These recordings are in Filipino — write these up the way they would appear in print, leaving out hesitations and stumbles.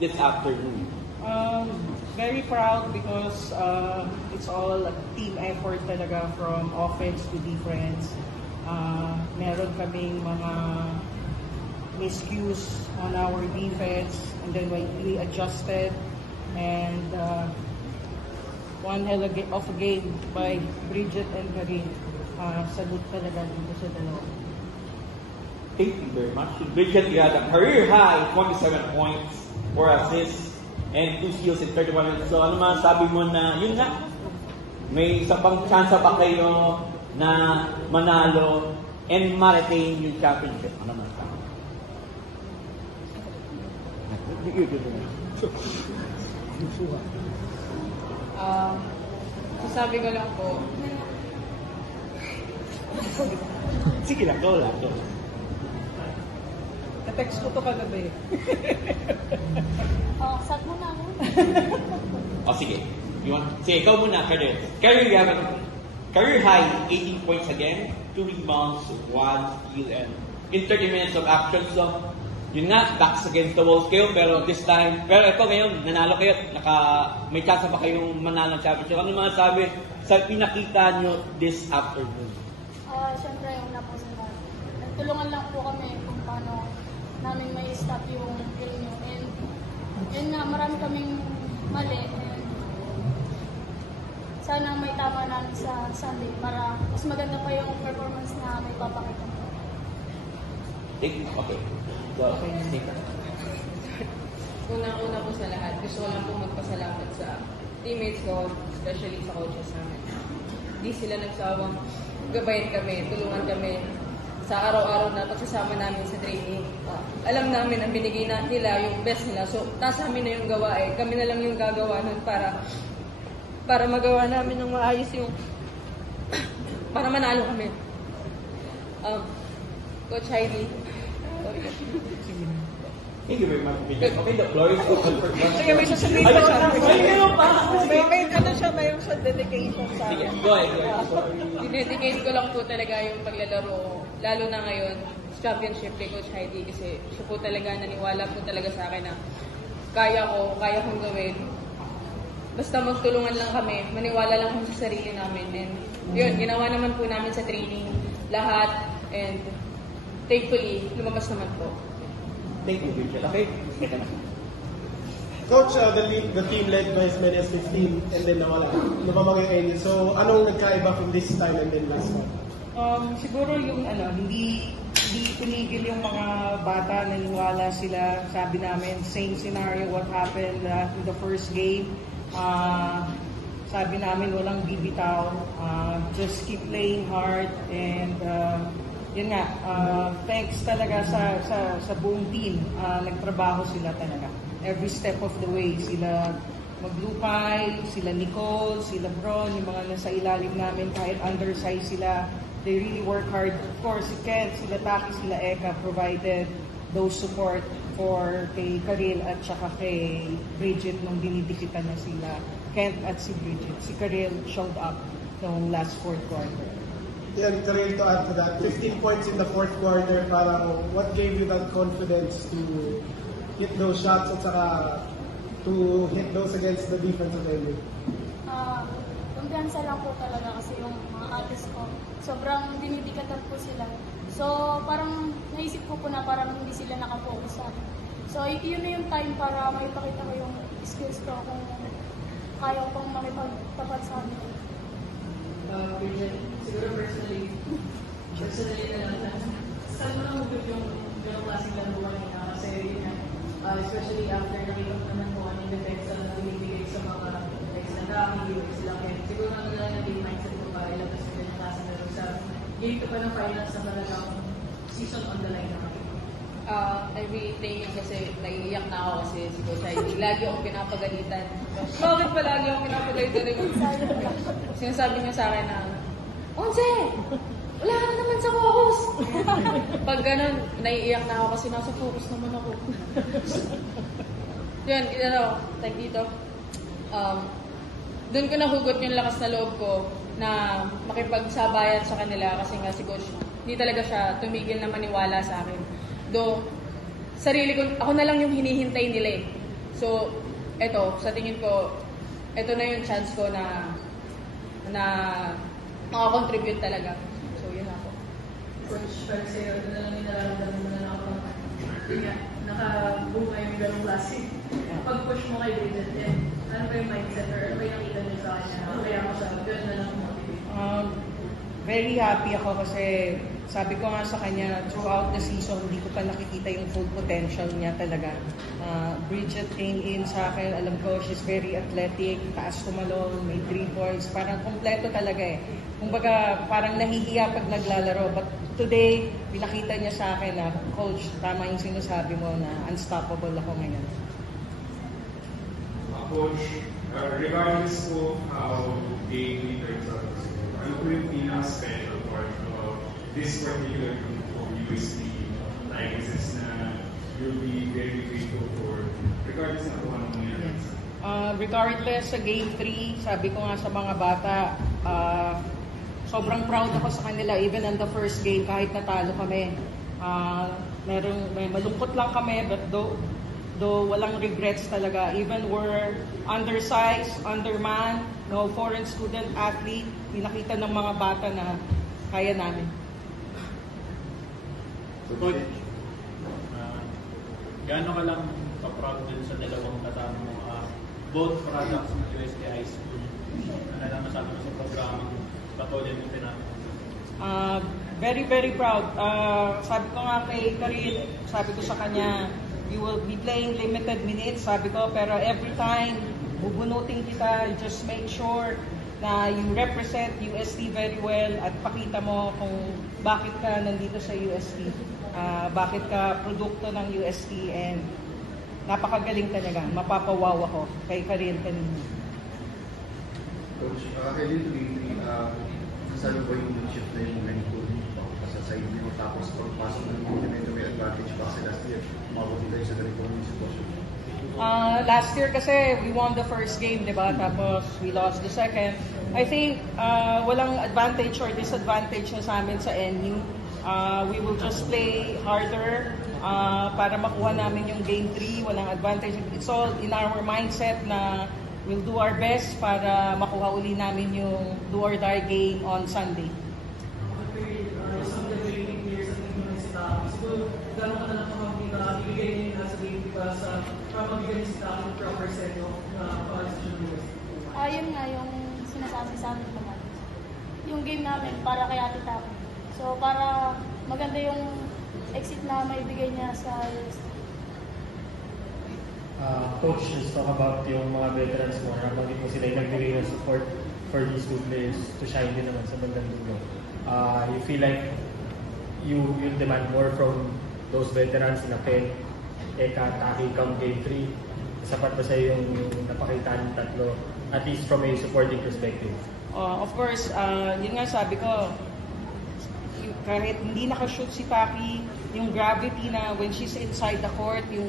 this afternoon? Very proud because it's all a team effort talaga from offense to defense. Meron kaming mga miscues on our defense and then we adjusted and one hell of a game by Bridget and Karin. Salute talaga dito sa dalawa. Thank you very much. Bridget, you had a career high 27 points, 4 assists, and 2 steals in 31 minutes. So ano masasabi mo na, yun nga, may isa pang chance pa kayo na manalo and ma-retain yung championship. Ano masasabi? Sasabi ko lang po, sige lang, go lang. Na-text ko to kagabi. Sat mo na ako. Sige. Sige, ikaw muna, career. Career high, 18 points again, 2 rebounds, 1 steal, and in 30 minutes of action. So, yun nga, backs against the walls kayo, pero this time, pero ito ngayon, nanalo kayo, may chance pa kayong manalo ng championship. Ano mga sabi sa pinakita nyo this afternoon? Siyempre, una po sa lahat. Nagtulungan lang po kami kung paano namin may stop yung game nyo. And yun nga, marami kaming mali. And sana may tama namin sa Sunday para mas maganda pa yung performance na may papakita. Okay. So, Unang-una po sa lahat, gusto ko lang po magpasalamat sa teammates ko, especially sa coaches namin. Hindi sila nagsawang gabayan kami, tulungan kami sa araw-araw na pagsasama namin sa training. Alam namin ang binigay nila yung best nila. So, taas amin na yung gawain. Kami na lang yung gagawa nun para magawa namin ng maayos yung para manalo kami. Coach Heidi. thank you very much, Bridget. Okay, the floor is open for questions. Sige, may sasabihin pa siya. May ano siya, may yung sa dedication sa Sige, go ahead. Dinedicate ko lang po talaga yung paglalaro, lalo na ngayon, championship kay Coach Heidi kasi siya po talaga naniwala po talaga sa akin na kaya kong gawin. Basta magtulungan lang kami, maniwala lang kami sa sarili namin. And yun, ginawa naman po namin sa training lahat and thankfully, lumabas naman po. Thank you, Bridget. Okay, Coach, the team led by as many as 15 and then nawala. Lumamang yung Angel. So, anong nagkaiba from this time and then last one? Siguro yung hindi pinigil yung mga bata, naniwala sila. Sabi namin, same scenario what happened in the first game. Sabi namin walang bibitaw, just keep playing hard and yun nga, thanks talaga sa buong team. Nagtrabaho sila talaga. Every step of the way, sila Maglupay, sila Nicole, sila Bron, yung mga nasa ilalim namin, kahit undersized sila, they really work hard. Of course, si Kent, sila Taki, sila Eka provided those support for kay Karil at saka kay Bridget nung dinidikitan na sila. Kent at si Bridget. Si Karil showed up nung last fourth quarter. Yeah, Karil, to add to that, 15 points in the fourth quarter, parang what gave you that confidence to hit those shots at saka to hit those against the defensive end? Kumpiyansa lang po talaga kasi yung mga artists ko, sobrang dinidikatan po sila. So, parang naisip ko po na parang hindi sila nakafocus sa akin. So, yun na yung time para maipakita ko yung skills ko kung kaya ko pang makipagtapat sa amin. Bridget, siguro personally na lang, saan mo nahugot yung gano'ng klaseng laro kanina? Kasi yun nga, especially after nakita ko naman po anong defense na binibigay sa mga defense na dami, sila kaya. Siguro naman na yung mindset ko ba, ilabas ko yung klaseng laro sa game ko pa ng finals na talagang season on the line na kami. I really thank you kasi naiiyak na ako kasi si Coach Heidi. Lagi akong pinapagalitan. Bakit pa lagi akong pinapagalitan? Sinasabi niya sa akin na, Onse! Wala ka na naman sa focus! Pag ganun, naiiyak na ako kasi nasa focus naman ako. Yun, tag dito. Doon ko nahugot yung lakas na loob ko na makipagsabayan sa kanila kasi nga si Coach, hindi talaga siya tumigil na maniwala sa akin. Though, sarili ko, ako na lang yung hinihintay nila eh. So, eto, sa tingin ko, eto na yung chance ko na makakontribute talaga. So, yun ako. Coach, para sa'yo, ito na lang yung nararamdaman mo na nakabuka yung ganong klase. Pag-push mo kay Bridget, ano ba yung mindset or ano ba yung nakita niyo sa kanya? Kaya mo siya, gano'n na lang motivate. Very happy ako kasi sabi ko nga sa kanya, throughout the season, hindi ko pa nakikita yung full potential niya talaga. Bridget came in sa akin, alam ko, she's very athletic, taas tumalon, may 3 points, parang kompleto talaga eh. Kumbaga, parang nahihiya pag naglalaro. But today, pinakita niya sa akin na, Coach, tama yung sinasabi mo na unstoppable ako ngayon. Coach, regardless of how game turns out, ano po yung pinaka-special part about this particular group of UST Tigers na you'll be very grateful for, regardless na kung anong nangyari? Regardless sa Game 3, sabi ko nga sa mga bata, sobrang proud ako sa kanila even on the first game kahit natalo kami. May malungkot lang kami but though walang regrets talaga. Even we're undersized, undermanned, no foreign student athlete, pinakita ng mga bata na kaya namin. So, Coach, gaano ka lang ka-proud din sa dalawang kasama mo, both products ng UST High School? Ano lang masabi mo sa programang patuloy mo pinapos? Very, very proud. Sabi ko nga kay Karil, sabi ko sa kanya, you will be playing limited minutes, sabi ko, pero every time, bubunutin kita, just make sure na you represent UST very well at pakita mo kung bakit ka nandito sa UST, bakit ka produkto ng UST, and napakagaling talaga. Mapapawaw ako kay Karil kanina. Coach, kailan tuloy sabi ko yung shift na yung ganito sa side nyo, tapos pagpasok ng movement may advantage pa kasi last year, umabot tayo sa ganito yung sitwasyon. Last year kasi we won the first game, di ba? Tapos we lost the second. I think walang advantage or disadvantage na sa amin sa NU. We will just play harder para makuha namin yung game 3. Walang advantage. It's all in our mindset na we'll do our best para makuha uli namin yung do or die game on Sunday. Isang developing players sa team ng Sita. Siguro, gano'n ka na lang ibigay niyo yung nasa game para mabigyan si Sita ng proper set of position ng UST. Ayun nga yung sinasabi sa amin naman. Yung game namin para kay Ate Tapo. So para maganda yung exit na maibigay niya sa UST. Coach, let's talk about yung mga veterans mo. Nabanggit mo sila yung nagbigay ng support for these two players to shine din naman sa bandang dulo. You feel like you demand more from those veterans na Ken, Eka, Taki, come game 3. Sapat ba sa'yo yung napakita ng tatlo, at least from a supporting perspective? Of course, yun nga sabi ko, kahit hindi nakashoot si Taki, yung gravity na when she's inside the court, yung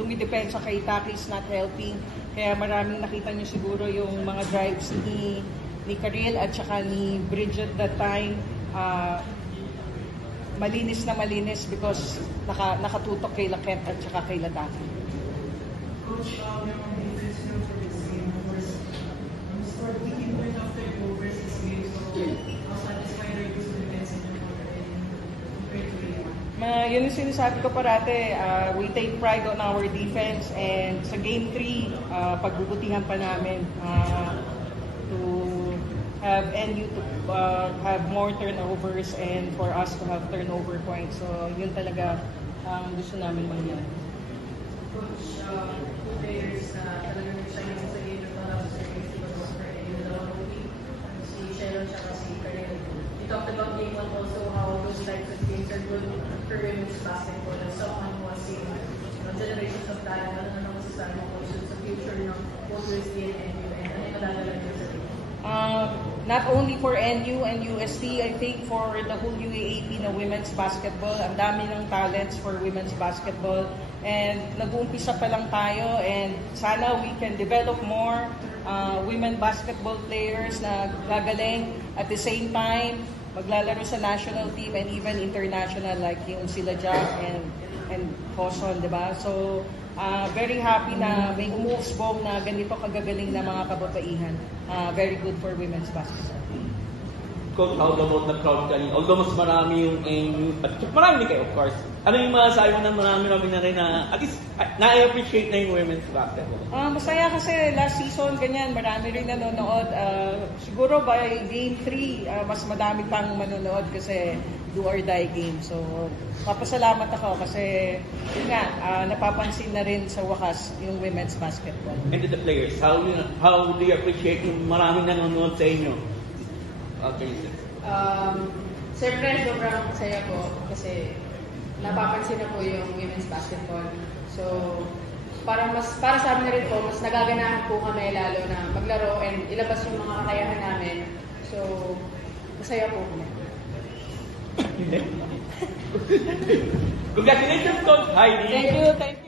dumidepensa kay Taki is not helping. Kaya maraming nakita niyo siguro yung mga drives ni Karil at saka ni Bridget that time. Malinis na malinis because nakatutok kay Laket at saka kay Lataki. Coach, yung defense nyo for this game, of course, scored 18 points after overs this game, so how satisfied are you sa defense nyo compared to Ray? Yun yung sinasabi ko parate, we take pride on our defense, and sa game 3, pagbubutihan pa namin to have NU to have more turnovers and for us to have turnover points. So yun talaga ang gusto namin mangyari. Coach, two players na talagang shining sa game na para sa security was for NU na dalawang rookie, si Cheryl at si Karel. You talked about game 1 also, how those types of games are good for women's basketball, and someone who has seen generations of talent. Ano naman masasabi mo, Coach, sa future ng both UST and NU, and ano yung madadala nyo sa game? Not only for NU and UST, I think for the whole UAAP na women's basketball, ang dami ng talents for women's basketball, and nag-uumpisa pa lang tayo, and sana we can develop more women basketball players na gagaling, at the same time maglalaro sa national team and even international like yung sila Jack and Coson, di ba? So Very happy na may umuusbong na ganito kagagaling na mga kababaihan. Very good for women's basketball. Coach, how about the crowd kanina? Although mas marami yung MU, at marami din kayo, of course. Ano yung masasabi mo na marami na rin na, at least, na-appreciate na yung women's basketball? Masaya kasi last season, ganyan, marami rin nanonood. Siguro by game 3, mas madami pang manonood kasi do or die game. So, papasalamat ako kasi, yun nga, napapansin na rin sa wakas yung women's basketball. And to the players, how do you appreciate yung maraming nanonood sa inyo? Okay. Siyempre, sobrang saya po kasi napapansin na po yung women's basketball. So, para sa amin na rin po, mas nagaganahan po kami lalo na maglaro and ilabas yung mga kakayahan namin. So, masaya po kami. Congratulations, Coach Heidi! Thank you.